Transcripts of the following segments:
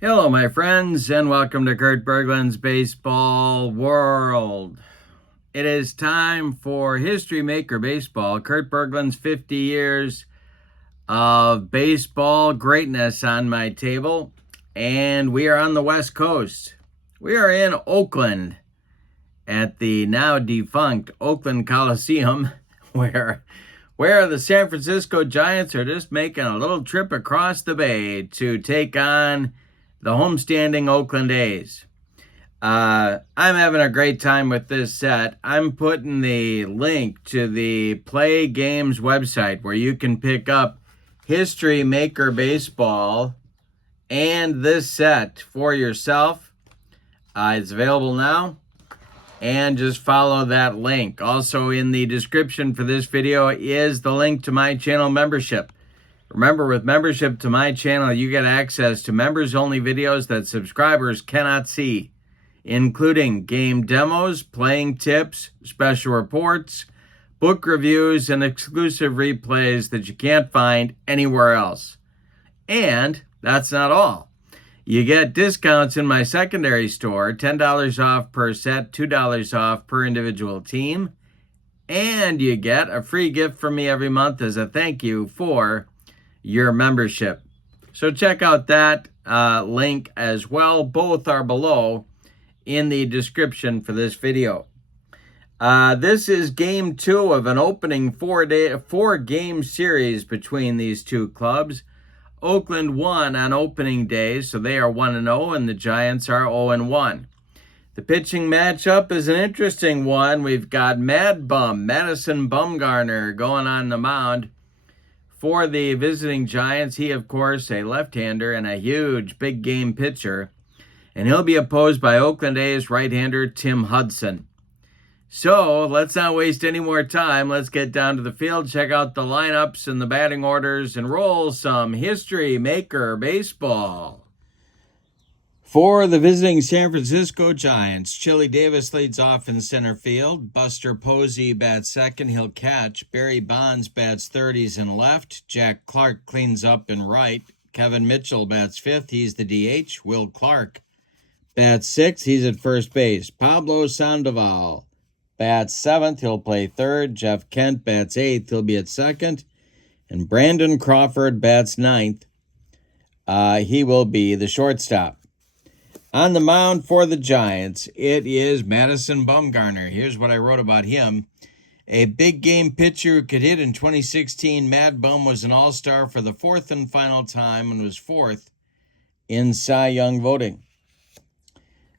Hello, my friends, and welcome to Kurt Berglund's Baseball World. It is time for History Maker Baseball, Kurt Berglund's 50 years of baseball greatness on my table, and we are on the West Coast. We are in Oakland at the now defunct Oakland Coliseum, where the San Francisco Giants are just making a little trip across the bay to take on the homestanding Oakland A's. I'm having a great time with this set. I'm putting the link to the PLAAY Games website where you can pick up History Maker Baseball and this set for yourself. It's available now, and just follow that link. Also in the description for this video is the link to my channel membership. Remember, with membership to my channel, you get access to members-only videos that subscribers cannot see, including game demos, playing tips, special reports, book reviews, and exclusive replays that you can't find anywhere else. And that's not all. You get discounts in my secondary store, $10 off per set, $2 off per individual team, and you get a free gift from me every month as a thank you for your membership. So check out that link as well. Both are below in the description for this video. This is game 2 of an opening four-game series between these two clubs. Oakland won on opening day, so they are 1-0, and the Giants are 0-1. The pitching matchup is an interesting one. We've got Madison Bumgarner going on the mound for the visiting Giants. He, of course, a left-hander and a huge big game pitcher. And he'll be opposed by Oakland A's right-hander Tim Hudson. So let's not waste any more time. Let's get down to the field, check out the lineups and the batting orders, and roll some History Maker Baseball. For the visiting San Francisco Giants, Chili Davis leads off in center field. Buster Posey bats second. He'll catch. Barry Bonds bats third. He's in left. Jack Clark cleans up in right. Kevin Mitchell bats fifth. He's the DH. Will Clark bats sixth. He's at first base. Pablo Sandoval bats seventh. He'll play third. Jeff Kent bats eighth. He'll be at second. And Brandon Crawford bats ninth. He will be the shortstop. On the mound for the Giants, it is Madison Bumgarner. Here's what I wrote about him. A big game pitcher who could hit in 2016. Mad Bum was an all-star for the fourth and final time and was fourth in Cy Young voting.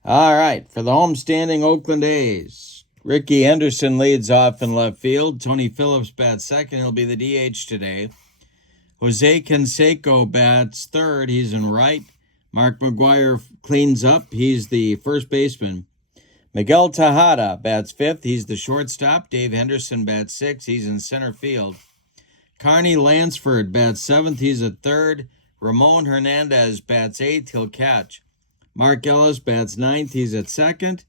All right, for the homestanding Oakland A's, Ricky Henderson leads off in left field. Tony Phillips bats second. He'll be the DH today. Jose Canseco bats third. He's in right. Mark McGwire cleans up. He's the first baseman. Miguel Tejada bats fifth. He's the shortstop. Dave Henderson bats sixth. He's in center field. Carney Lansford bats seventh. He's at third. Ramon Hernandez bats eighth. He'll catch. Mark Ellis bats ninth. He's at second.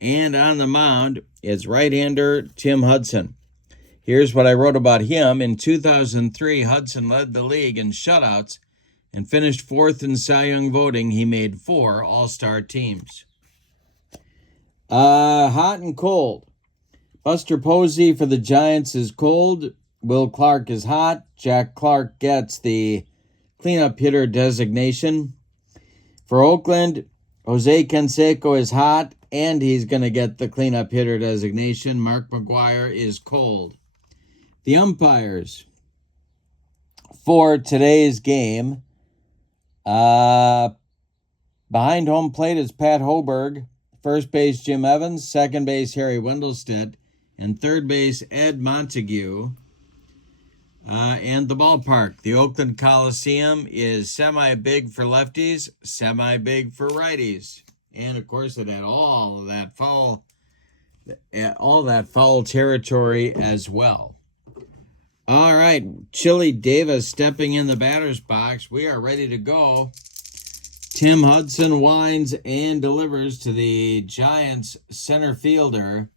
And on the mound, it's right-hander Tim Hudson. Here's what I wrote about him. In 2003, Hudson led the league in shutouts and finished fourth in Cy Young voting. He made 4 all-star teams. Hot and cold. Buster Posey for the Giants is cold. Will Clark is hot. Jack Clark gets the cleanup hitter designation. For Oakland, Jose Canseco is hot, and he's going to get the cleanup hitter designation. Mark McGwire is cold. The umpires for today's game. Behind home plate is Pat Hoberg. First base, Jim Evans. Second base, Harry Wendelstedt. And third base, Ed Montague. And the ballpark. The Oakland Coliseum is semi-big for lefties, semi-big for righties. And, of course, it had all that foul territory as well. All right, Chili Davis stepping in the batter's box. We are ready to go. Tim Hudson winds and delivers to the Giants center fielder.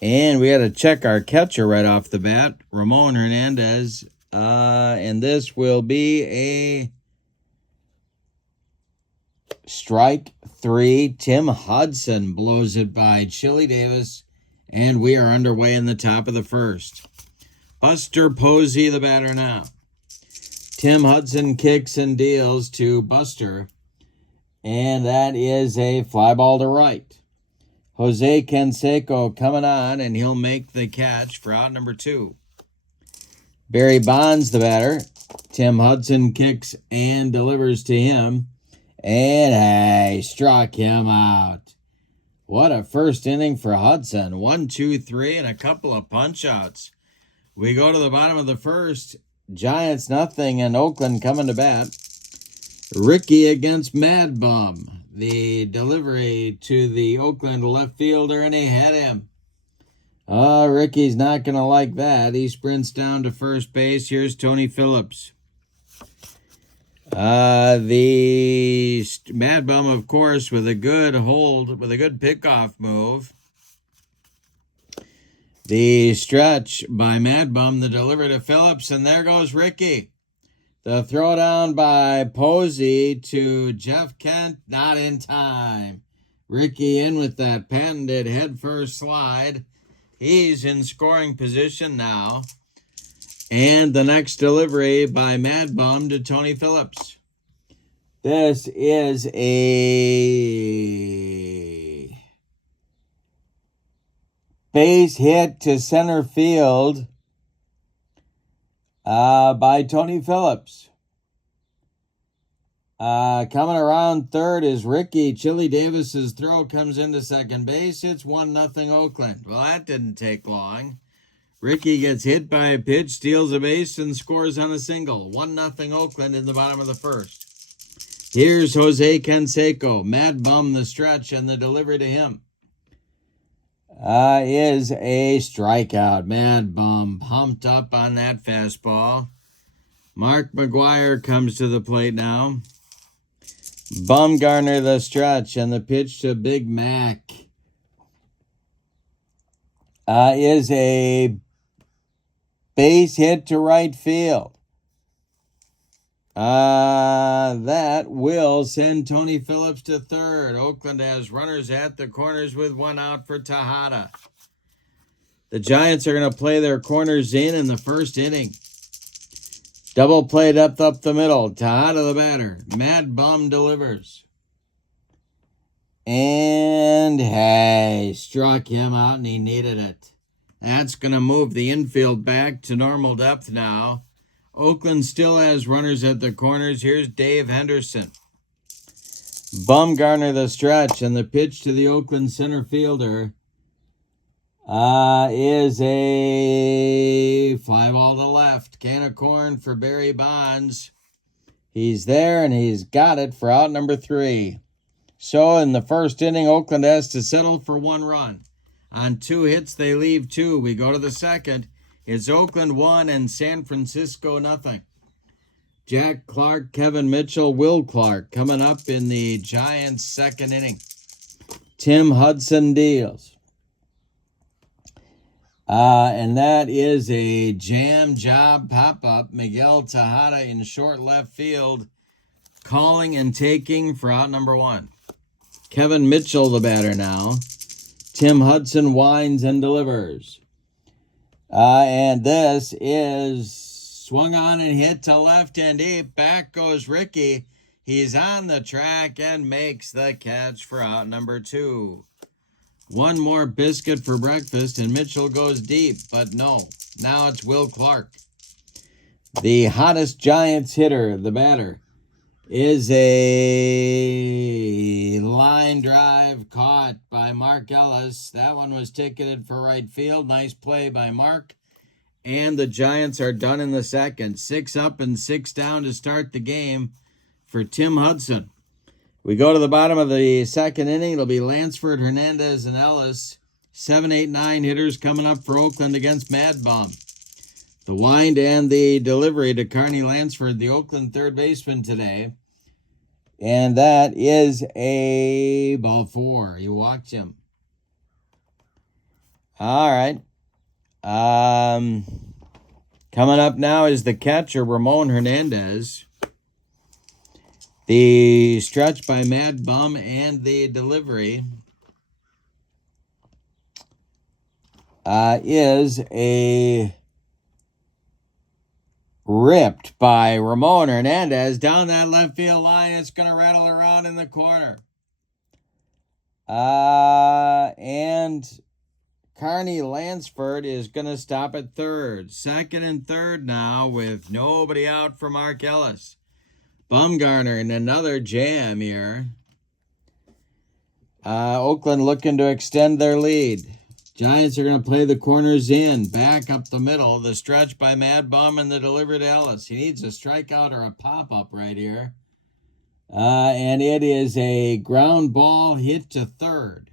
And we had to check our catcher right off the bat, Ramon Hernandez. And this will be Strike 3. Tim Hudson blows it by Chili Davis, and we are underway in the top of the first. Buster Posey, the batter now. Tim Hudson kicks and deals to Buster, and that is a fly ball to right. Jose Canseco coming on, and he'll make the catch for out number 2. Barry Bonds, the batter. Tim Hudson kicks and delivers to him, and he struck him out. What a first inning for Hudson. 1, 2, 3, and a couple of punch-outs. We go to the bottom of the first. Giants nothing, and Oakland coming to bat. Ricky against Mad Bum. The delivery to the Oakland left fielder, and he hit him. Ricky's not going to like that. He sprints down to first base. Here's Tony Phillips. The Mad Bum, of course, with a good hold, with a good pickoff move. The stretch by Mad Bum, the delivery to Phillips, and there goes Ricky. The throwdown by Posey to Jeff Kent, not in time. Ricky in with that patented head-first slide. He's in scoring position now. And the next delivery by Mad Bum to Tony Phillips. This is a base hit to center field by Tony Phillips. Coming around third is Ricky. Chili Davis's throw comes into second base. It's 1-0 Oakland. Well, that didn't take long. Ricky gets hit by a pitch, steals a base, and scores on a single. 1-0 Oakland in the bottom of the first. Here's Jose Canseco. Mad Bum the stretch, and the delivery to him is a strikeout. Mad Bum pumped up on that fastball. Mark McGwire comes to the plate now. Bumgarner the stretch, and the pitch to Big Mac is a base hit to right field. That will send Tony Phillips to third. Oakland has runners at the corners with 1 out for Tejada. The Giants are going to play their corners in the first inning. Double play depth up the middle. Tejada the batter. Mad Bum delivers. And hey, struck him out, and he needed it. That's going to move the infield back to normal depth now. Oakland still has runners at the corners. Here's Dave Henderson. Bumgarner the stretch, and the pitch to the Oakland center fielder is a fly ball to left. Can of corn for Barry Bonds. He's there, and he's got it for out number 3. So in the first inning, Oakland has to settle for 1 run. On 2 hits, they leave 2. We go to the second. It's Oakland 1 and San Francisco nothing. Jack Clark, Kevin Mitchell, Will Clark coming up in the Giants' second inning. Tim Hudson deals. And that is a jam job pop-up. Miguel Tejada in short left field, calling and taking for out number 1. Kevin Mitchell, the batter now. Tim Hudson winds and delivers. And this is swung on and hit to left and deep. Back goes Ricky. He's on the track and makes the catch for out number 2. 1 more biscuit for breakfast, and Mitchell goes deep, but no. Now it's Will Clark. The hottest Giants hitter, the batter, is a line drive caught by Mark Ellis. That one was ticketed for right field. Nice play by Mark. And the Giants are done in the second. 6 up and 6 down to start the game for Tim Hudson. We go to the bottom of the second inning. It'll be Lansford, Hernandez, and Ellis. 7, 8, 9 hitters coming up for Oakland against Mad Bum. The wind and the delivery to Carney Lansford, the Oakland third baseman today. And that is a ball 4. You walked him. All right. Coming up now is the catcher, Ramon Hernandez. The stretch by Mad Bum and the delivery is a ripped by Ramon Hernandez down that left field line. It's going to rattle around in the corner. And Carney Lansford is going to stop at third. Second and third now with nobody out for Mark Ellis. Bumgarner in another jam here. Oakland looking to extend their lead. Giants are going to play the corners in. Back up the middle. The stretch by Mad Bum and the delivery to Ellis. He needs a strikeout or a pop-up right here. And it is a ground ball hit to third.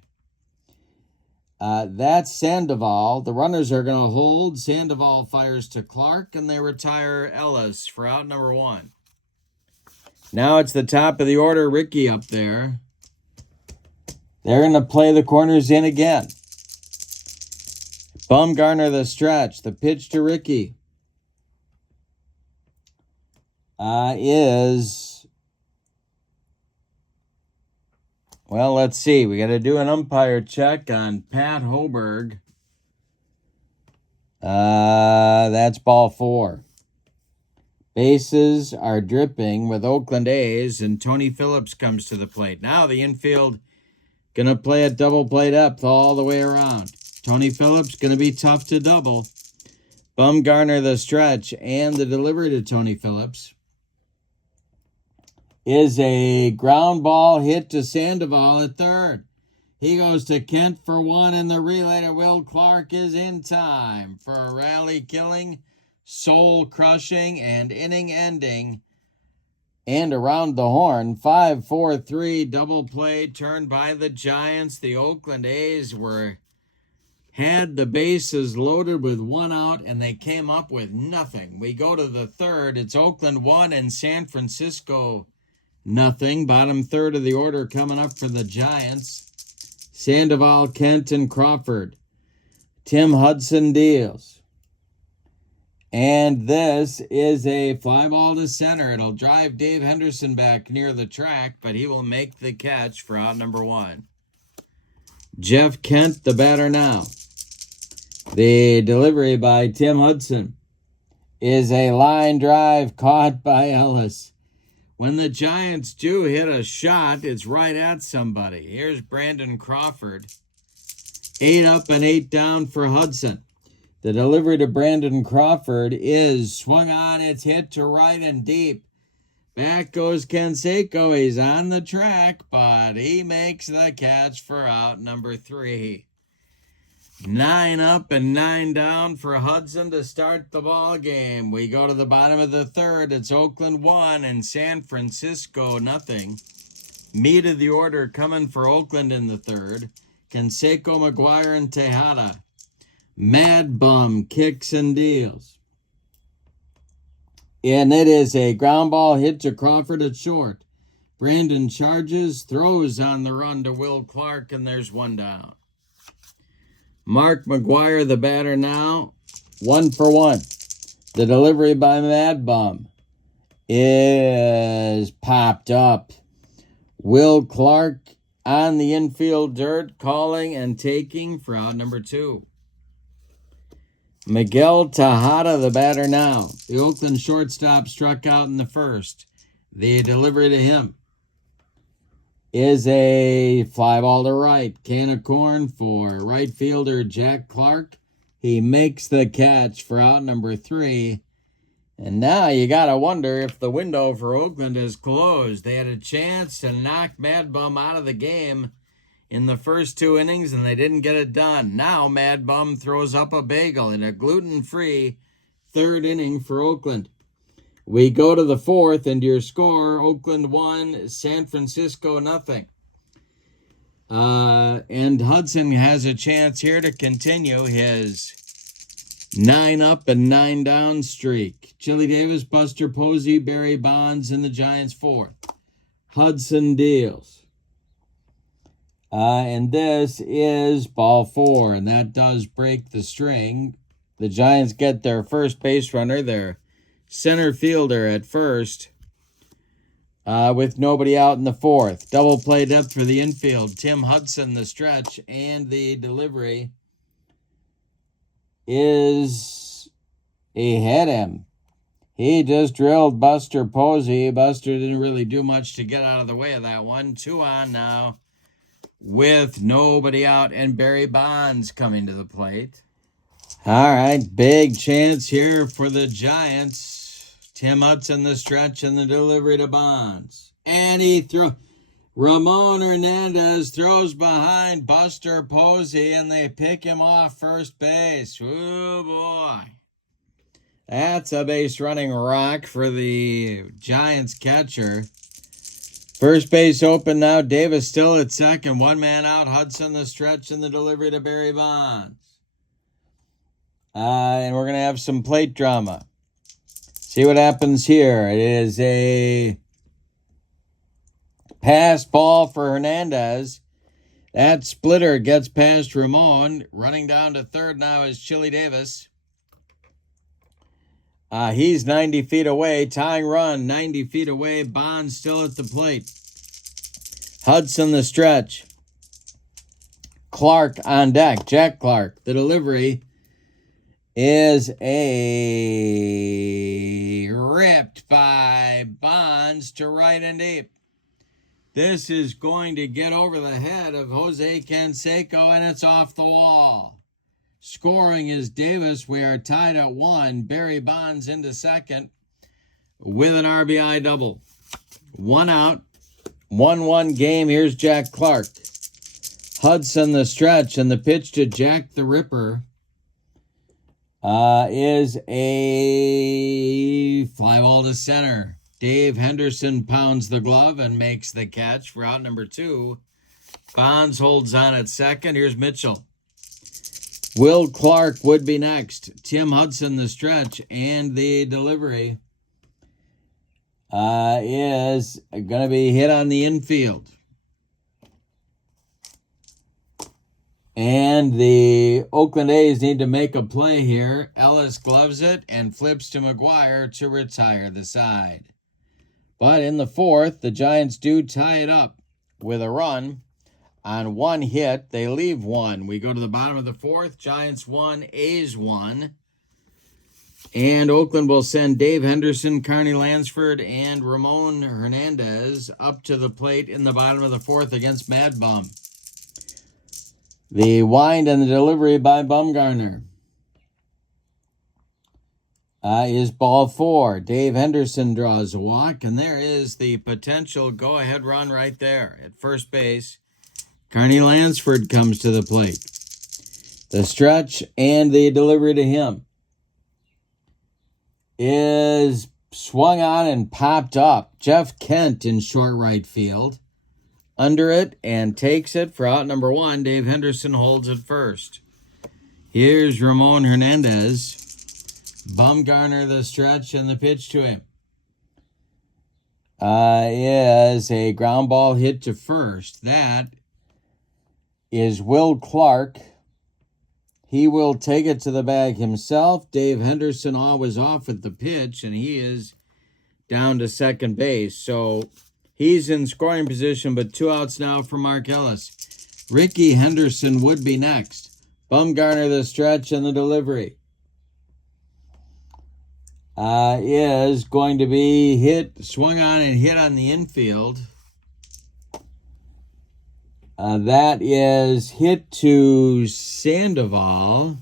That's Sandoval. The runners are going to hold. Sandoval fires to Clark, and they retire Ellis for out number one. Now it's the top of the order. Ricky up there. They're going to play the corners in again. Bumgarner the stretch. The pitch to Ricky is... Well, let's see. We got to do an umpire check on Pat Hoberg. That's ball 4. Bases are dripping with Oakland A's, and Tony Phillips comes to the plate. Now the infield going to play a double play depth all the way around. Tony Phillips going to be tough to double. Bumgarner the stretch, and the delivery to Tony Phillips is a ground ball hit to Sandoval at third. He goes to Kent for one, and the relay to Will Clark is in time for a rally-killing, soul-crushing, and inning-ending. And around the horn, 5-4-3 double play turned by the Giants. The Oakland A's had the bases loaded with one out, and they came up with nothing. We go to the third. It's Oakland 1 and San Francisco nothing. Bottom third of the order coming up for the Giants. Sandoval, Kent, and Crawford. Tim Hudson deals. And this is a fly ball to center. It'll drive Dave Henderson back near the track, but he will make the catch for out number one. Jeff Kent, the batter now. The delivery by Tim Hudson is a line drive caught by Ellis. When the Giants do hit a shot, it's right at somebody. Here's Brandon Crawford. 8 up and 8 down for Hudson. The delivery to Brandon Crawford is swung on. It's hit to right and deep. Back goes Canseco. He's on the track, but he makes the catch for out number 3. 9 up and 9 down for Hudson to start the ball game. We go to the bottom of the third. It's Oakland 1 and San Francisco nothing. Meat of the order coming for Oakland in the third. Canseco, McGuire, and Tejada. Mad Bum kicks and deals. And it is a ground ball hit to Crawford at short. Brandon charges, throws on the run to Will Clark, and there's one down. Mark McGuire, the batter now, 1 for 1. The delivery by Mad Bum is popped up. Will Clark on the infield dirt, calling and taking for out number 2. Miguel Tejada, the batter now. The Oakland shortstop struck out in the first. The delivery to him is a fly ball to right. Can of corn for right fielder Jack Clark. He makes the catch for out number 3. And now you got to wonder if the window for Oakland is closed. They had a chance to knock Mad Bum out of the game in the first 2 innings, and they didn't get it done. Now Mad Bum throws up a bagel in a gluten-free 3rd inning for Oakland. We go to the 4th, and your score, Oakland 1, San Francisco nothing. And Hudson has a chance here to continue his 9 up and 9 down streak. Chili Davis, Buster Posey, Barry Bonds in the Giants' 4th. Hudson deals. And this is ball 4, and that does break the string. The Giants get their first base runner, their center fielder at first. with nobody out in the fourth. Double play depth for the infield. Tim Hudson, the stretch, and the delivery is he hit him. He just drilled Buster Posey. Buster didn't really do much to get out of the way of that one. 2 on now with nobody out, and Barry Bonds coming to the plate. All right, big chance here for the Giants. Tim Hudson, the stretch, and the delivery to Bonds. And he throws. Ramon Hernandez throws behind Buster Posey, and they pick him off first base. Oh, boy. That's a base running rock for the Giants catcher. First base open now. Davis still at second. 1 man out. Hudson, the stretch, and the delivery to Barry Bonds. And we're going to have some plate drama. See what happens here. It is a pass ball for Hernandez. That splitter gets past Ramon. Running down to third now is Chili Davis. He's 90 feet away. Tying run, 90 feet away. Bonds still at the plate. Hudson, the stretch. Clark on deck. Jack Clark. The delivery is a ripped by Bonds to right and deep. This is going to get over the head of Jose Canseco, and it's off the wall. Scoring is Davis. We are tied at 1. Barry Bonds into second with an RBI double. 1 out. 1-1 game. Here's Jack Clark. Hudson, the stretch, and the pitch to Jack the Ripper is a fly ball to center. Dave Henderson pounds the glove and makes the catch for out number 2. Bonds holds on at second. Here's Mitchell. Will Clark would be next. Tim Hudson, the stretch, and the delivery is going to be hit on the infield. And the Oakland A's need to make a play here. Ellis gloves it and flips to McGuire to retire the side. But in the fourth, the Giants do tie it up with a run on 1 hit. They leave 1. We go to the bottom of the fourth. Giants 1, A's 1. And Oakland will send Dave Henderson, Carney Lansford, and Ramon Hernandez up to the plate in the bottom of the fourth against Mad Bum. The wind and the delivery by Bumgarner is ball 4. Dave Henderson draws a walk, and there is the potential go-ahead run right there at first base. Carney Lansford comes to the plate. The stretch and the delivery to him is swung on and popped up. Jeff Kent in short right field. Under it and takes it for out number 1. Dave Henderson holds it first. Here's Ramon Hernandez. Bumgarner, the stretch, and the pitch to him is a ground ball hit to first. That is Will Clark. He will take it to the bag himself. Dave Henderson always off at the pitch, and he is down to second base. So he's in scoring position, but 2 outs now for Mark Ellis. Ricky Henderson would be next. Bumgarner, the stretch, and the delivery is going to be swung on and hit on the infield. That is hit to Sandoval.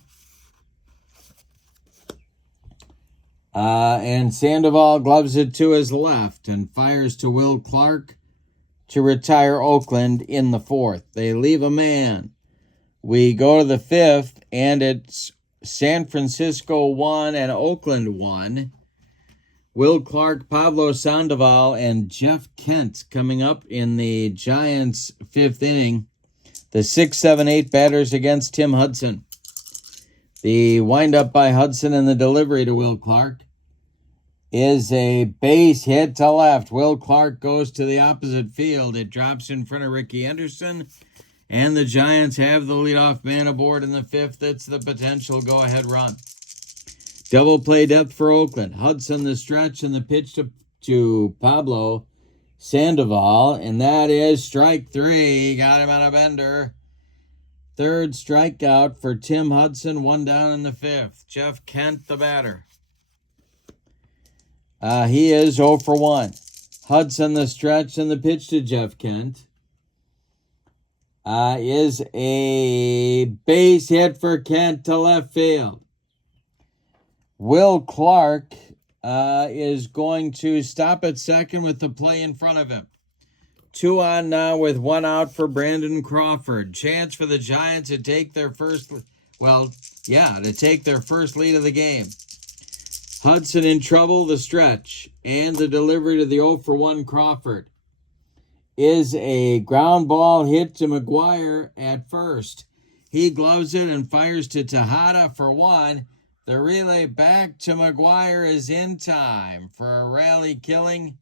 And Sandoval gloves it to his left and fires to Will Clark to retire Oakland in the fourth. They leave a man. We go to the fifth, and it's San Francisco 1 and Oakland 1. Will Clark, Pablo Sandoval, and Jeff Kent coming up in the Giants' 5th inning. The 6, 7, 8 batters against Tim Hudson. The windup by Hudson and the delivery to Will Clark is a base hit to left. Will Clark goes to the opposite field. It drops in front of Ricky Henderson, and the Giants have the leadoff man aboard in the 5th. It's the potential go-ahead run. Double play depth for Oakland. Hudson the stretch and the pitch to Pablo Sandoval, and that is strike 3. Got him on a bender. Third strikeout for Tim Hudson, 1 down in the 5th. Jeff Kent, the batter. He is 0 for 1. Hudson, the stretch, and the pitch to Jeff Kent is a base hit for Kent to left field. Will Clark is going to stop at second with the play in front of him. 2 on now with 1 out for Brandon Crawford. Chance for the Giants to take their first, to take their first lead of the game. Hudson in trouble, the stretch, and the delivery to the 0 for 1 Crawford is a ground ball hit to McGuire at first. He gloves it and fires to Tejada for 1. The relay back to McGuire is in time for a rally-killing,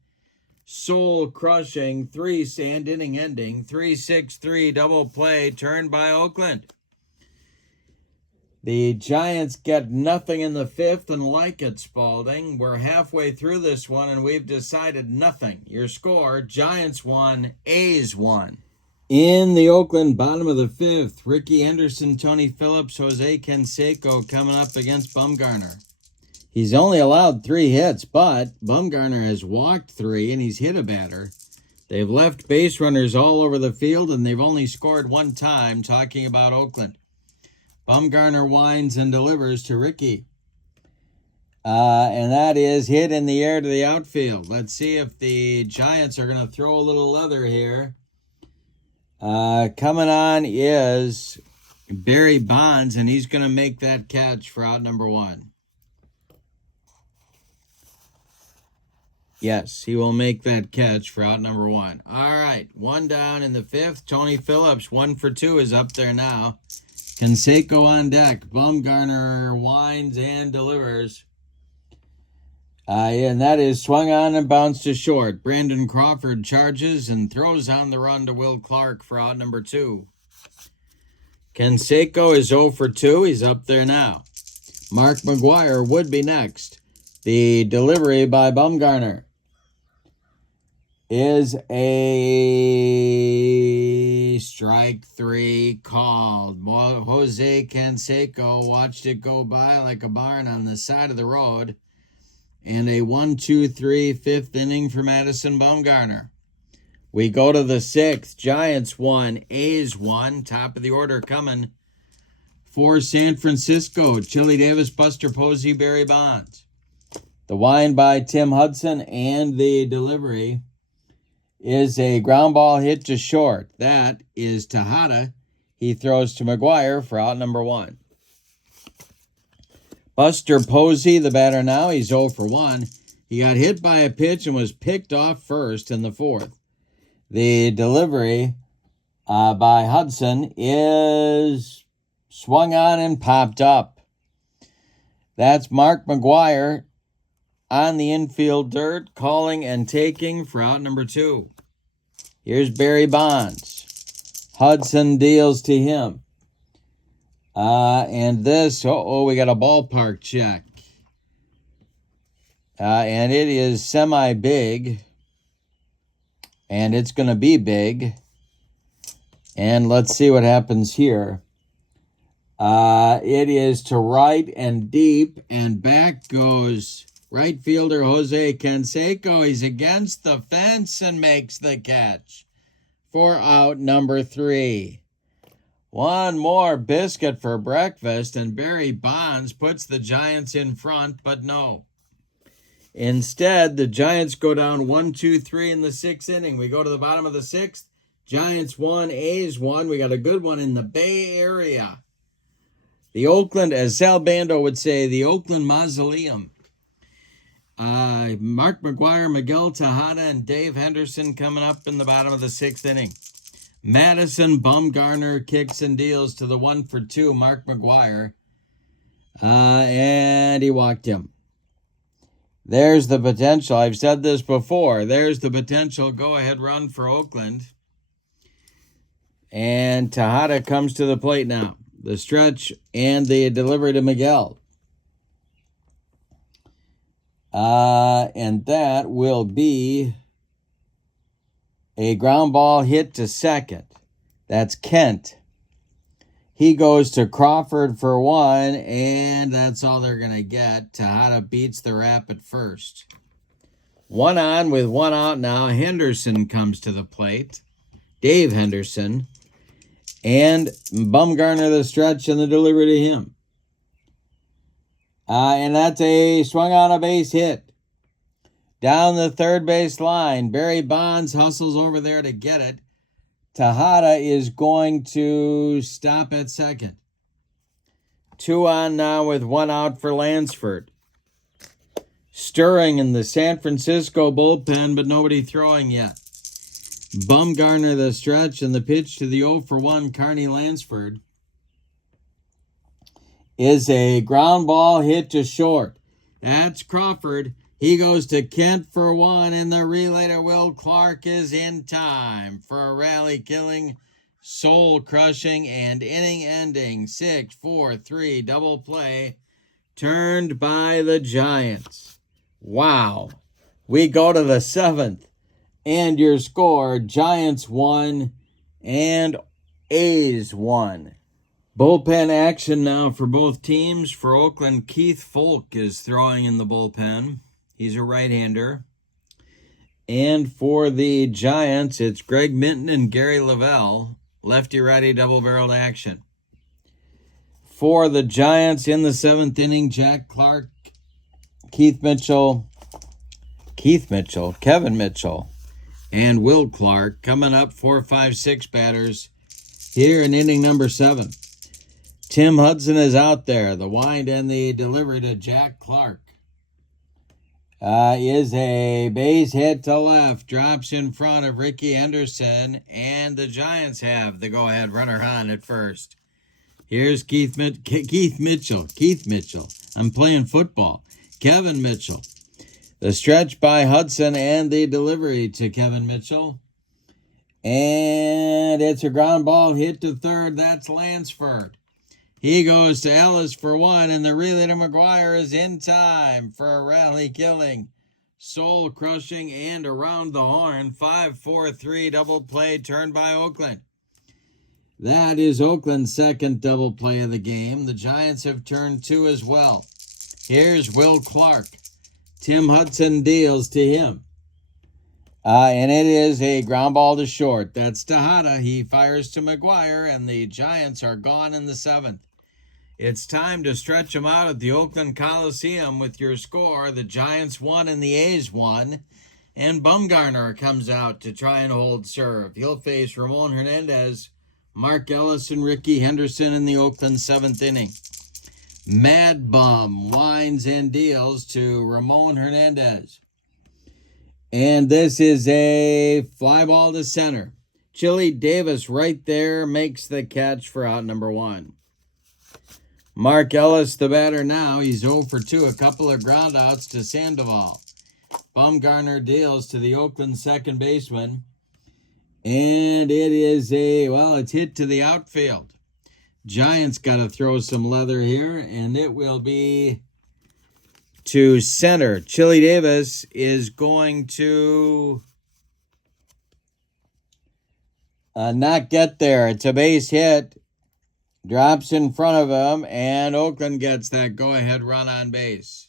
soul-crushing, 3-inning ending, 3-6-3 double play turned by Oakland. The Giants get nothing in the 5th, and like it, Spalding, we're halfway through this one, and we've decided nothing. Your score, Giants 1, A's 1. In the Oakland bottom of the 5th, Ricky Henderson, Tony Phillips, Jose Canseco coming up against Bumgarner. He's only allowed 3 hits, but Bumgarner has walked 3, and he's hit a batter. They've left base runners all over the field, and they've only scored 1 time, talking about Oakland. Bumgarner winds and delivers to Ricky. And that is hit in the air to the outfield. Let's see if the Giants are going to throw a little leather here. Coming on is Barry Bonds, and he's going to make that catch for out number 1. Yes, he will make that catch for out number 1. All right, 1 down in the 5th. Tony Phillips, 1 for 2, is up there now. Canseco on deck. Bumgarner winds and delivers. And that is swung on and bounced to short. Brandon Crawford charges and throws on the run to Will Clark for out number 2. Canseco is 0 for 2. He's up there now. Mark McGuire would be next. The delivery by Bumgarner is a strike 3 called. Jose Canseco watched it go by like a barn on the side of the road. And a 1-2-3 5th inning for Madison Bumgarner. We go to the 6th. Giants 1, A's 1. Top of the order coming for San Francisco. Chili Davis, Buster Posey, Barry Bonds. The wind by Tim Hudson, and the delivery is a ground ball hit to short. That is Tejada. He throws to McGuire for out number 1. Buster Posey, the batter now, he's 0 for 1. He got hit by a pitch and was picked off first in the 4th. The delivery by Hudson is swung on and popped up. That's Mark McGuire on the infield dirt, calling and taking for out number 2. Here's Barry Bonds. Hudson deals to him. And this, we got a ballpark check. And it is semi-big. And it's going to be big. And let's see what happens here. It is to right and deep, and back goes right fielder Jose Canseco. He's against the fence and makes the catch for out number 3. One more biscuit for breakfast, and Barry Bonds puts the Giants in front, but no. Instead, the Giants go down 1-2-3 in the 6th inning. We go to the bottom of the 6th. Giants 1, A's 1. We got a good one in the Bay Area. The Oakland, as Sal Bando would say, the Oakland Mausoleum. Mark McGuire, Miguel Tejada, and Dave Henderson coming up in the bottom of the 6th inning. Madison Bumgarner kicks and deals to the 1 for 2, Mark McGuire. And he walked him. There's the potential. I've said this before. There's the potential go-ahead run for Oakland. And Tejada comes to the plate now. The stretch and the delivery to Miguel. And that will be A ground ball hit to second. That's Kent. He goes to Crawford for one, and that's all they're going to get. Tejada beats the Rap at first. One on with one out now. Henderson comes to the plate. Dave Henderson. And Bumgarner the stretch and the delivery to him. And that's a swung on a base hit. Down the third base line. Barry Bonds hustles over there to get it. Tejada is going to stop at second. 2 on now with 1 out for Lansford. Stirring in the San Francisco bullpen, but nobody throwing yet. Bumgarner the stretch and the pitch to the 0-for-1 Carney Lansford is a ground ball hit to short. That's Crawford. He goes to Kent for one, and the relay to Will Clark is in time for a rally-killing, soul-crushing, and inning-ending 6-4-3 double play turned by the Giants. Wow. We go to the 7th, and your score, Giants 1 and A's 1. Bullpen action now for both teams. For Oakland, Keith Folk is throwing in the bullpen. He's a right-hander. And for the Giants, it's Greg Minton and Gary Lavelle. Lefty-righty double-barreled action. For the Giants in the 7th inning, Jack Clark, Kevin Mitchell, and Will Clark coming up 4, 5, 6 batters here in inning number 7. Tim Hudson is out there. The wind and the delivery to Jack Clark is a base hit to left. Drops in front of Ricky Henderson, and the Giants have the go-ahead runner on at first. Here's Keith Mitchell. I'm playing football. Kevin Mitchell. The stretch by Hudson and the delivery to Kevin Mitchell. And it's a ground ball hit to third. That's Lansford. He goes to Ellis for one, and the relay to McGuire is in time for a rally-killing, soul-crushing, and around the horn 5-4-3 double play turned by Oakland. That is Oakland's second double play of the game. The Giants have turned 2 as well. Here's Will Clark. Tim Hudson deals to him. And it is a ground ball to short. That's Tejada. He fires to McGuire, and the Giants are gone in the 7th. It's time to stretch them out at the Oakland Coliseum with your score. The Giants 1 and the A's 1. And Bumgarner comes out to try and hold serve. He'll face Ramon Hernandez, Mark Ellis, and Ricky Henderson in the Oakland 7th inning. Mad Bum winds and deals to Ramon Hernandez. And this is a fly ball to center. Chili Davis right there makes the catch for out number 1. Mark Ellis, the batter now. He's 0 for 2, a couple of ground outs to Sandoval. Bumgarner deals to the Oakland second baseman. And it is it's hit to the outfield. Giants got to throw some leather here, and it will be to center. Chili Davis is going to not get there. It's a base hit. Drops in front of him, and Oakland gets that go-ahead run on base.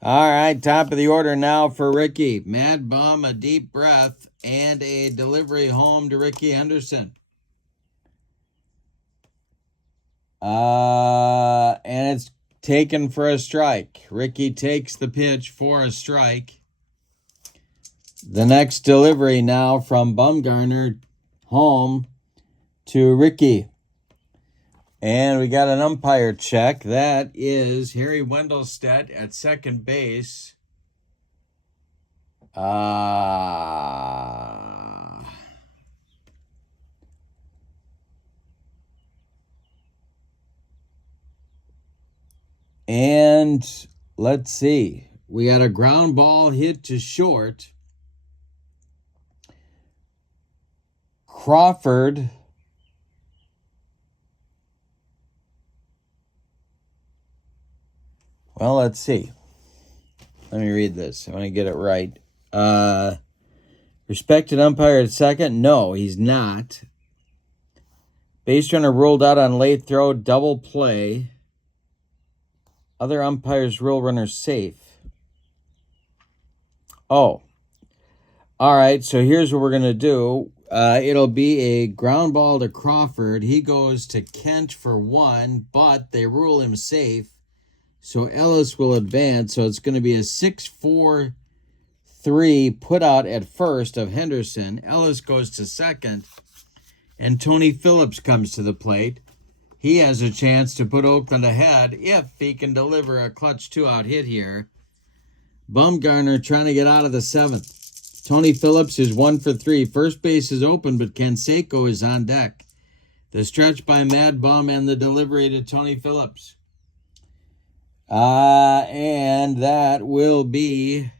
All right, top of the order now for Ricky. Mad Bum, a deep breath, and a delivery home to Ricky Henderson. And it's taken for a strike. Ricky takes the pitch for a strike. The next delivery now from Bumgarner home to Ricky. And we got an umpire check. That is Harry Wendelstedt at second base. And let's see. We got a ground ball hit to short. Crawford Well, let's see. Let me read this. I want to get it right. Respected umpire at second? No, he's not. Base runner ruled out on late throw, double play. Other umpires rule runner safe. Oh. All right, so here's what we're going to do. It'll be a ground ball to Crawford. He goes to Kent for 1, but they rule him safe. So Ellis will advance. So it's going to be a 6-4-3 put out at first of Henderson. Ellis goes to second. And Tony Phillips comes to the plate. He has a chance to put Oakland ahead if he can deliver a clutch 2-out hit here. Bumgarner trying to get out of the 7th. Tony Phillips is 1 for 3. First base is open, but Canseco is on deck. The stretch by Mad Bum and the delivery to Tony Phillips. And that will be...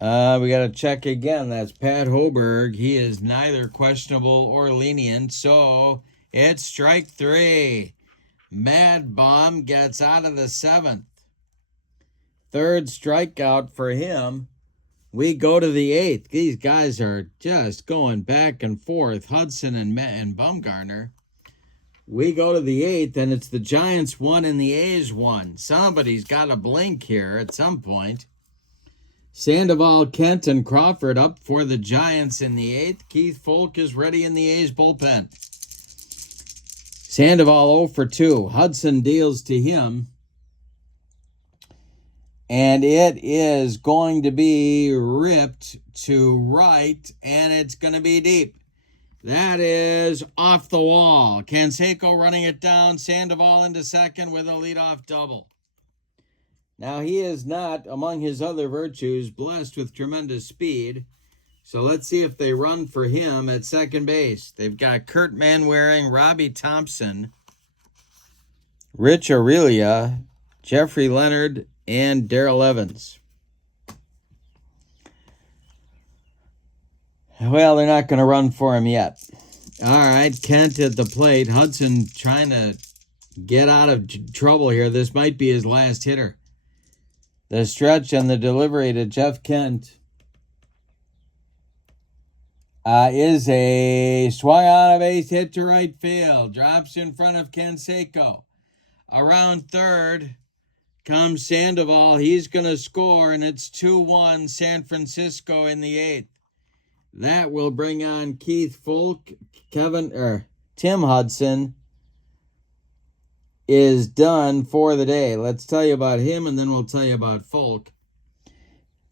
we got to check again. That's Pat Hoberg. He is neither questionable or lenient, so it's strike 3. Mad Bum gets out of the 7th. Third strikeout for him. We go to the 8th. These guys are just going back and forth, Hudson and Bumgarner. We go to the 8th, and it's the Giants 1 and the A's 1. Somebody's got to blink here at some point. Sandoval, Kent, and Crawford up for the Giants in the 8th. Keith Folk is ready in the A's bullpen. Sandoval 0 for 2. Hudson deals to him. And it is going to be ripped to right, and it's going to be deep. That is off the wall. Canseco running it down. Sandoval into second with a leadoff double. Now, he is not, among his other virtues, blessed with tremendous speed. So let's see if they run for him at second base. They've got Kurt Manwaring, Robbie Thompson, Rich Aurelia, Jeffrey Leonard, and Darrell Evans. Well, they're not going to run for him yet. All right, Kent at the plate. Hudson trying to get out of trouble here. This might be his last hitter. The stretch and the delivery to Jeff Kent is a swung on a base hit to right field. Drops in front of Canseco. Around third comes Sandoval. He's going to score, and it's 2-1 San Francisco in the 8th. That will bring on Keith Folk. Tim Hudson is done for the day. Let's tell you about him, and then we'll tell you about Folk.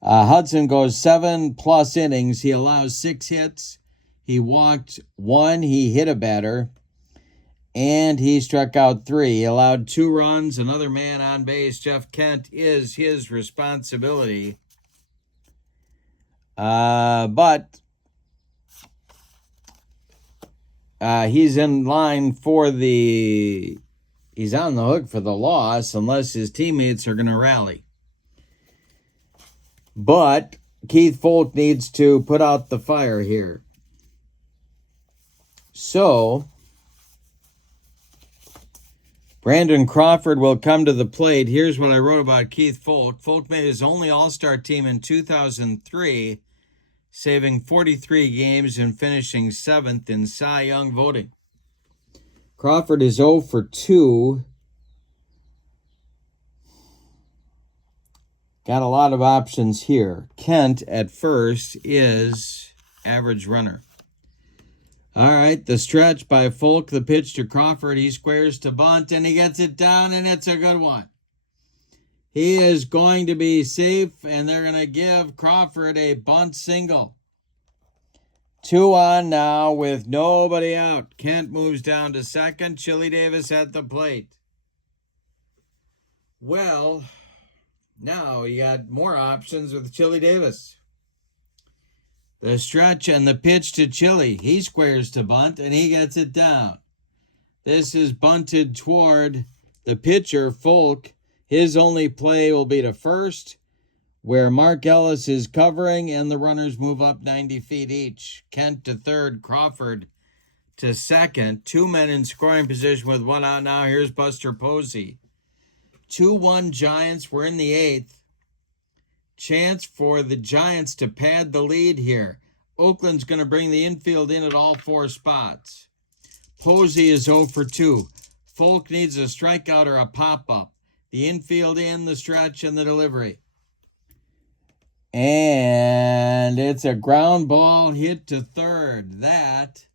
Hudson goes 7+ innings. He allows 6 hits. He walked 1. He hit a batter. And he struck out 3. He allowed 2 runs. Another man on base. Jeff Kent is his responsibility. But he's in line for the... He's on the hook for the loss unless his teammates are going to rally. But Keith Folk needs to put out the fire here. So Brandon Crawford will come to the plate. Here's what I wrote about Keith Folk. Folk made his only All-Star team in 2003, saving 43 games and finishing 7th in Cy Young voting. Crawford is 0 for 2. Got a lot of options here. Kent at first is average runner. All right, the stretch by Folk, the pitch to Crawford. He squares to bunt, and he gets it down, and it's a good one. He is going to be safe, and they're going to give Crawford a bunt single. 2 on now with nobody out. Kent moves down to second. Chili Davis at the plate. Well, now you got more options with Chili Davis. The stretch and the pitch to Chili. He squares to bunt, and he gets it down. This is bunted toward the pitcher, Folk. His only play will be to first, where Mark Ellis is covering, and the runners move up 90 feet each. Kent to third, Crawford to second. 2 men in scoring position with 1 out now. Here's Buster Posey. 2-1 Giants. We're in the 8th. chance for the Giants to pad the lead here. Oakland's going to bring the infield in at all 4 spots. Posey is 0 for 2. Folk needs a strikeout or a pop-up. The infield in, the stretch, and the delivery. And it's a ground ball hit to third. That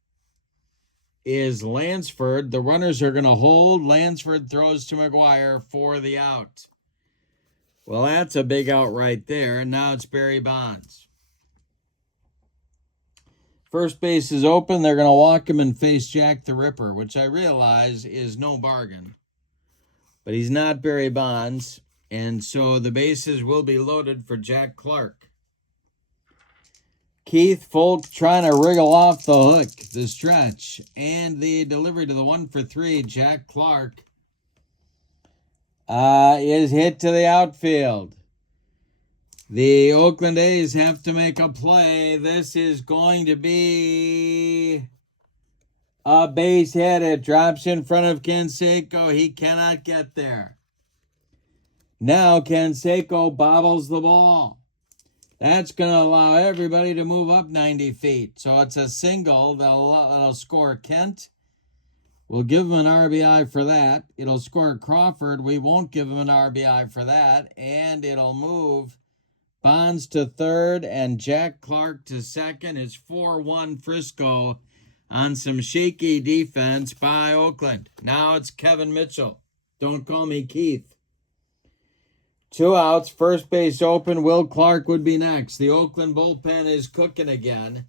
is Lansford. The runners are going to hold. Lansford throws to McGuire for the out. Well, that's a big out right there. And now it's Barry Bonds. First base is open. They're going to walk him and face Jack the Ripper, which I realize is no bargain. But he's not Barry Bonds, and so the bases will be loaded for Jack Clark. Keith Folk trying to wriggle off the hook, the stretch, and the delivery to the 1 for 3. Jack Clark is hit to the outfield. The Oakland A's have to make a play. This is going to be a base hit. It drops in front of Canseco. He cannot get there. Now Canseco bobbles the ball. That's going to allow everybody to move up 90 feet. So it's a single that'll score Kent. We'll give him an RBI for that. It'll score Crawford. We won't give him an RBI for that. And it'll move Bonds to third and Jack Clark to second. It's 4-1 Frisco on some shaky defense by Oakland. Now it's Kevin Mitchell. Don't call me Keith. 2 outs, first base open. Will Clark would be next. The Oakland bullpen is cooking again.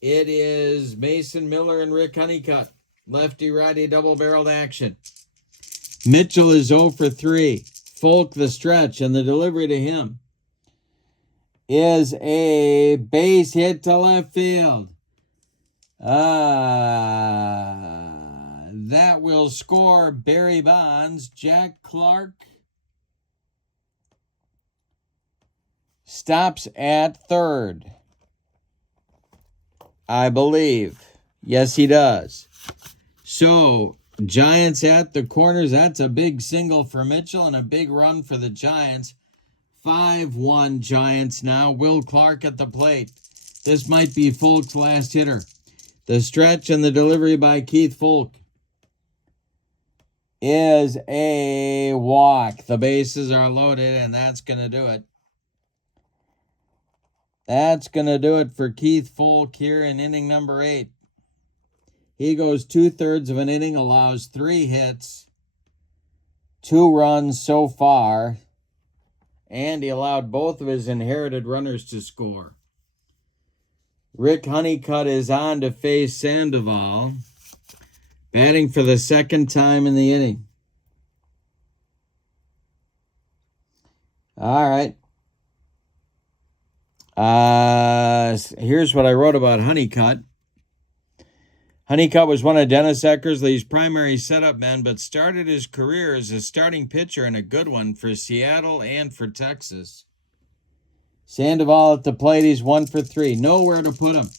It is Mason Miller and Rick Honeycutt. Lefty-righty double-barreled action. Mitchell is 0 for 3. Folk the stretch, and the delivery to him is a base hit to left field. That will score Barry Bonds. Jack Clark stops at third, I believe. Yes, he does. So, Giants at the corners. That's a big single for Mitchell and a big run for the Giants. 5-1 Giants now. Will Clark at the plate. This might be Folk's last hitter. The stretch and the delivery by Keith Folk is a walk. The bases are loaded, and that's going to do it. That's going to do it for Keith Folk here in inning number 8. He goes 2/3 of an inning, allows 3 hits, 2 runs so far, and he allowed both of his inherited runners to score. Rick Honeycutt is on to face Sandoval, batting for the second time in the inning. All right. Here's what I wrote about Honeycutt. Honeycutt was one of Dennis Eckersley's primary setup men, but started his career as a starting pitcher and a good one for Seattle and for Texas. Sandoval at the plate, he's 1 for 3. Nowhere to put him.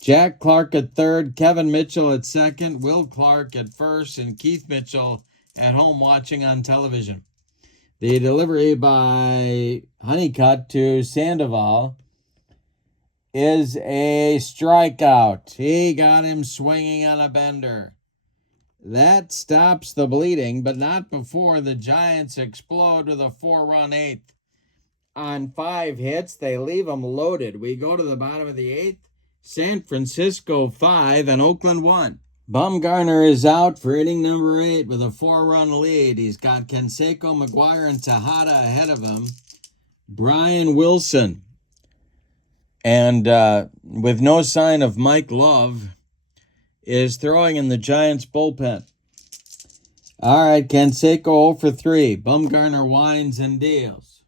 Jack Clark at third, Kevin Mitchell at second, Will Clark at first, and Keith Mitchell at home watching on television. The delivery by Honeycutt to Sandoval is a strikeout. He got him swinging on a bender. That stops the bleeding, but not before the Giants explode with a 4-run 8th. On 5 hits, they leave them loaded. We go to the bottom of the 8th. San Francisco 5 and Oakland 1. Bumgarner is out for inning number 8 with a 4-run lead. He's got Canseco, McGuire, and Tejada ahead of him. Brian Wilson. And with no sign of Mike Love, is throwing in the Giants' bullpen. All right, Canseco 0 for 3. Bumgarner whines and deals.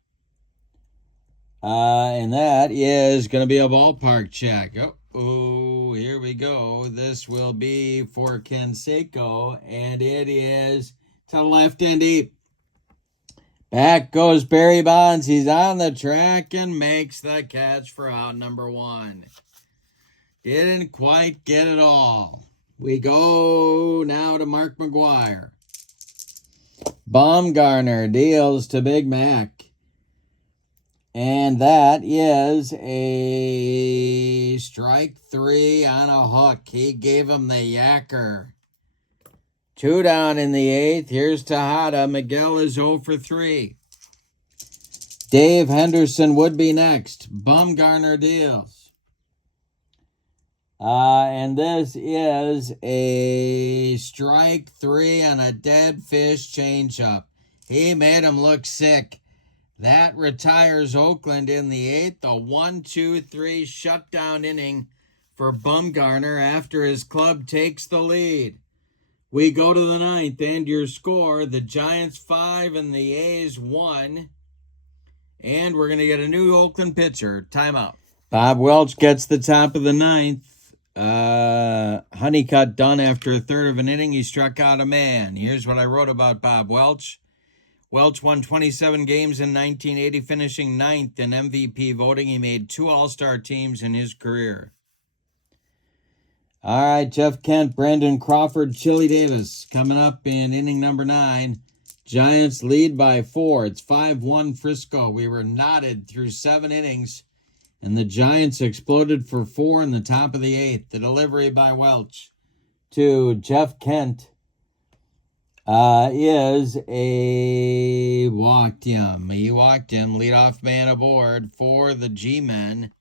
And that is going to be a ballpark check. Oh, here we go. This will be for Canseco, and it is to left and deep. Back goes Barry Bonds. He's on the track and makes the catch for out number 1. Didn't quite get it all. We go now to Mark McGuire. Bumgarner deals to Big Mac. And that is a strike 3 on a hook. He gave him the yacker. 2 down in the 8th. Here's Tejada. Miguel is 0 for 3. Dave Henderson would be next. Bumgarner deals. And this is a strike 3 on a dead fish changeup. He made him look sick. That retires Oakland in the 8th. A 1-2-3 shutdown inning for Bumgarner after his club takes the lead. We go to the 9th, and your score, the Giants 5 and the A's 1. And we're going to get a new Oakland pitcher. Timeout. Bob Welch gets the top of the 9th. Honeycutt done after a third of an inning. He struck out a man. Here's what I wrote about Bob Welch. Welch won 27 games in 1980, finishing 9th in MVP voting. He made 2 All-Star teams in his career. All right, Jeff Kent, Brandon Crawford, Chili Davis coming up in inning number 9. Giants lead by 4. It's 5-1 Frisco. We were knotted through 7 innings, and the Giants exploded for 4 in the top of the 8th. The delivery by Welch to Jeff Kent is a walked him. He walked him. Leadoff man aboard for the G-men.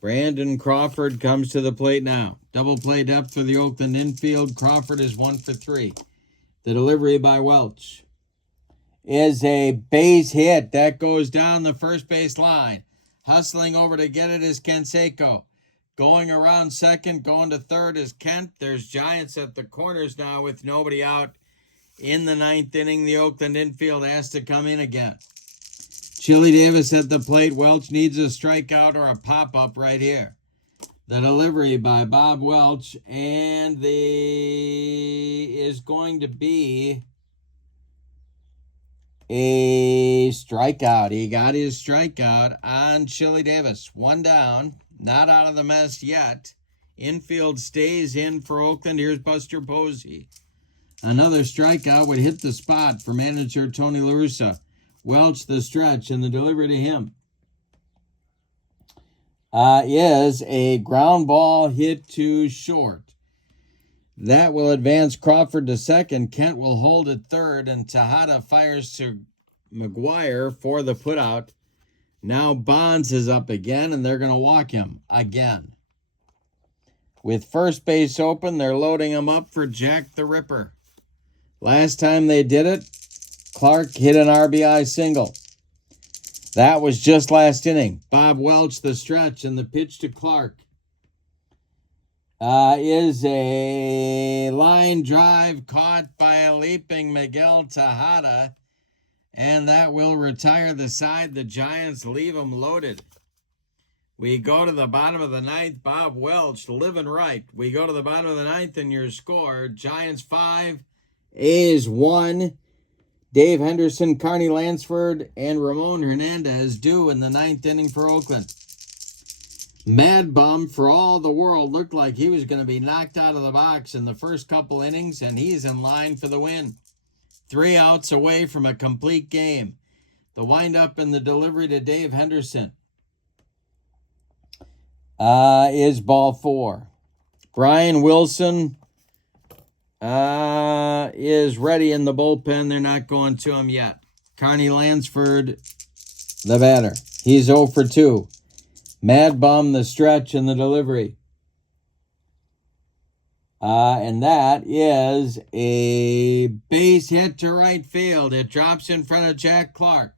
Brandon Crawford comes to the plate now. Double play depth for the Oakland infield. Crawford is 1 for 3. The delivery by Welch is a base hit. That goes down the first base line. Hustling over to get it is Canseco. Going around second, going to third is Kent. There's Giants at the corners now with nobody out. In the 9th inning, the Oakland infield has to come in again. Chili Davis at the plate. Welch needs a strikeout or a pop-up right here. The delivery by Bob Welch, and is going to be a strikeout. He got his strikeout on Chili Davis. 1 down, not out of the mess yet. Infield stays in for Oakland. Here's Buster Posey. Another strikeout would hit the spot for manager Tony La Russa. Welch the stretch, and the delivery to him is a ground ball hit to short. That will advance Crawford to second. Kent will hold at third, and Tejada fires to McGuire for the putout. Now Bonds is up again, and they're going to walk him again. With first base open, they're loading him up for Jack the Ripper. Last time they did it, Clark hit an RBI single. That was just last inning. Bob Welch the stretch, and the pitch to Clark is a line drive caught by a leaping Miguel Tejada, and that will retire the side. The Giants leave them loaded. We go to the bottom of the 9th. Bob Welch living right. We go to the bottom of the 9th, and your score, Giants 5, A's 1. Dave Henderson, Carney Lansford, and Ramon Hernandez due in the 9th inning for Oakland. Mad Bum, for all the world, looked like he was going to be knocked out of the box in the first couple innings, and he's in line for the win. 3 outs away from a complete game. The windup and the delivery to Dave Henderson is ball 4. Brian Wilson is ready in the bullpen. They're not going to him yet. Carney Lansford, the batter. He's 0 for 2. Mad Bum, the stretch and the delivery. And that is a base hit to right field. It drops in front of Jack Clark.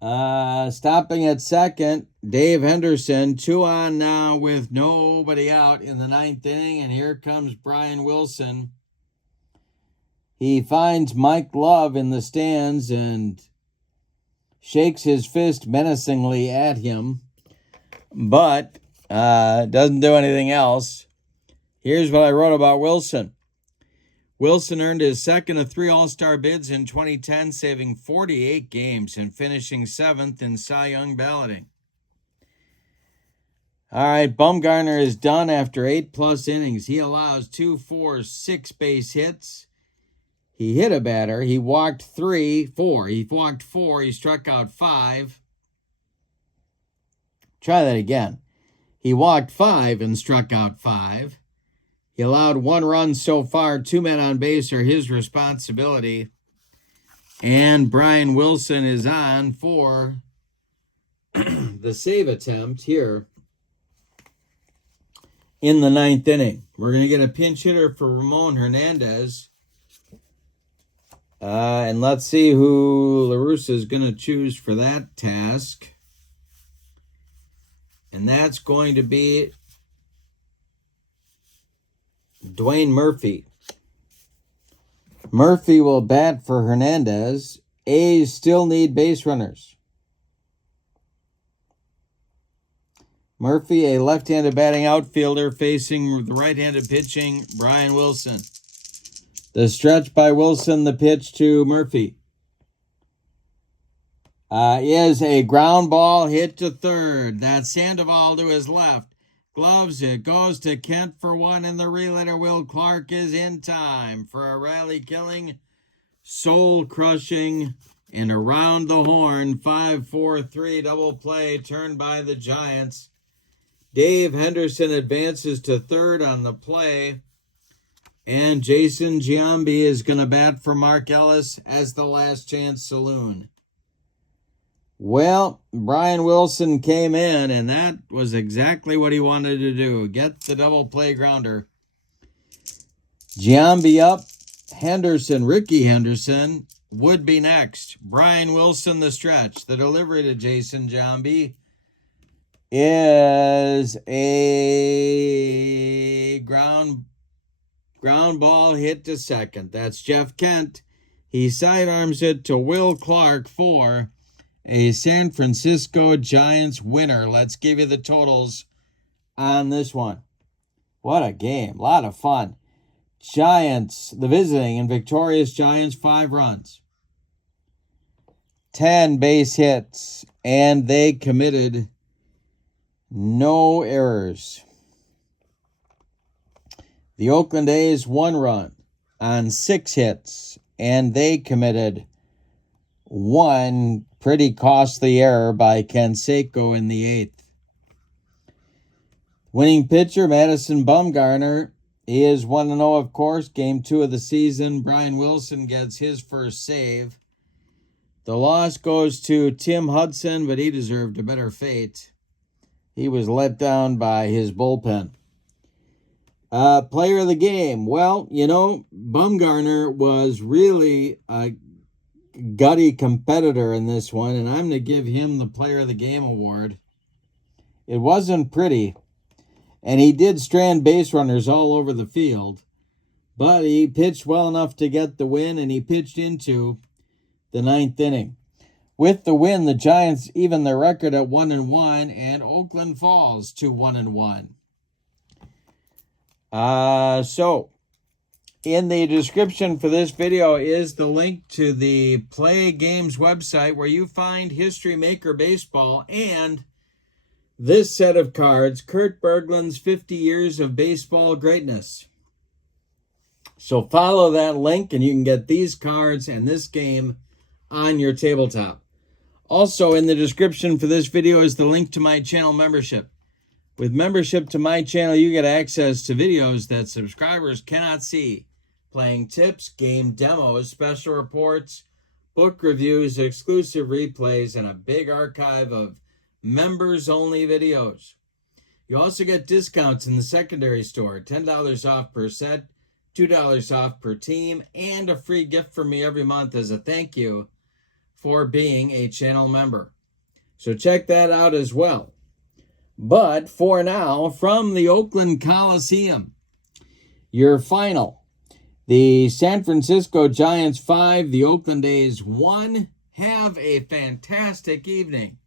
Stopping at second, Dave Henderson. 2 on now with nobody out in the 9th inning. And here comes Brian Wilson. He finds Mike Love in the stands and shakes his fist menacingly at him, but doesn't do anything else. Here's what I wrote about Wilson. Wilson earned his second of 3 All-Star bids in 2010, saving 48 games and finishing 7th in Cy Young balloting. All right, Bumgarner is done after 8+ innings. He allows 2, 4, 6 base hits. He hit a batter. He walked 3, 4. He walked 4. He struck out 5. Try that again. He walked 5 and struck out 5. He allowed 1 run so far. 2 men on base are his responsibility. And Brian Wilson is on for the save attempt here in the 9th inning. We're going to get a pinch hitter for Ramon Hernandez. And let's see who LaRussa is going to choose for that task. And that's going to be Dwayne Murphy. Murphy will bat for Hernandez. A's still need base runners. Murphy, a left-handed batting outfielder facing the right-handed pitching Brian Wilson. The stretch by Wilson, the pitch to Murphy. Is a ground ball hit to third. That's Sandoval to his left. Gloves it. Goes to Kent for 1, and the relayer Will Clark is in time for a rally-killing, soul-crushing, and around the horn 5-4-3 double play turned by the Giants. Dave Henderson advances to third on the play. And Jason Giambi is going to bat for Mark Ellis as the last chance saloon. Well, Brian Wilson came in, and that was exactly what he wanted to do. Get the double play grounder. Giambi up. Henderson, Ricky Henderson, would be next. Brian Wilson, the stretch. The delivery to Jason Giambi is a ground ball hit to second. That's Jeff Kent. He sidearms it to Will Clark for a San Francisco Giants winner. Let's give you the totals on this one. What a game. A lot of fun. Giants, the visiting and victorious Giants, 5 runs. 10 base hits, and they committed no errors. The Oakland A's 1 run on 6 hits, and they committed 1 pretty costly error by Canseco in the 8th. Winning pitcher, Madison Bumgarner. He is 1-0, of course. Game 2 of the season. Brian Wilson gets his first save. The loss goes to Tim Hudson, but he deserved a better fate. He was let down by his bullpen. Player of the game. Well, you know, Bumgarner was really a gutty competitor in this one, and I'm going to give him the Player of the Game award. It wasn't pretty, and he did strand base runners all over the field, but he pitched well enough to get the win, and he pitched into the 9th inning. With the win, the Giants even their record at 1-1, and Oakland falls to 1-1. So, in the description for this video is the link to the PLAAY Games website where you find History Maker Baseball and this set of cards, Kurt Berglund's 50 Years of Baseball Greatness. So follow that link and you can get these cards and this game on your tabletop. Also in the description for this video is the link to my channel membership. With membership to my channel, you get access to videos that subscribers cannot see. Playing tips, game demos, special reports, book reviews, exclusive replays, and a big archive of members-only videos. You also get discounts in the secondary store, $10 off per set, $2 off per team, and a free gift from me every month as a thank you for being a channel member. So check that out as well. But for now, from the Oakland Coliseum, your final. The San Francisco Giants 5, the Oakland A's 1. Have a fantastic evening.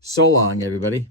So long, everybody.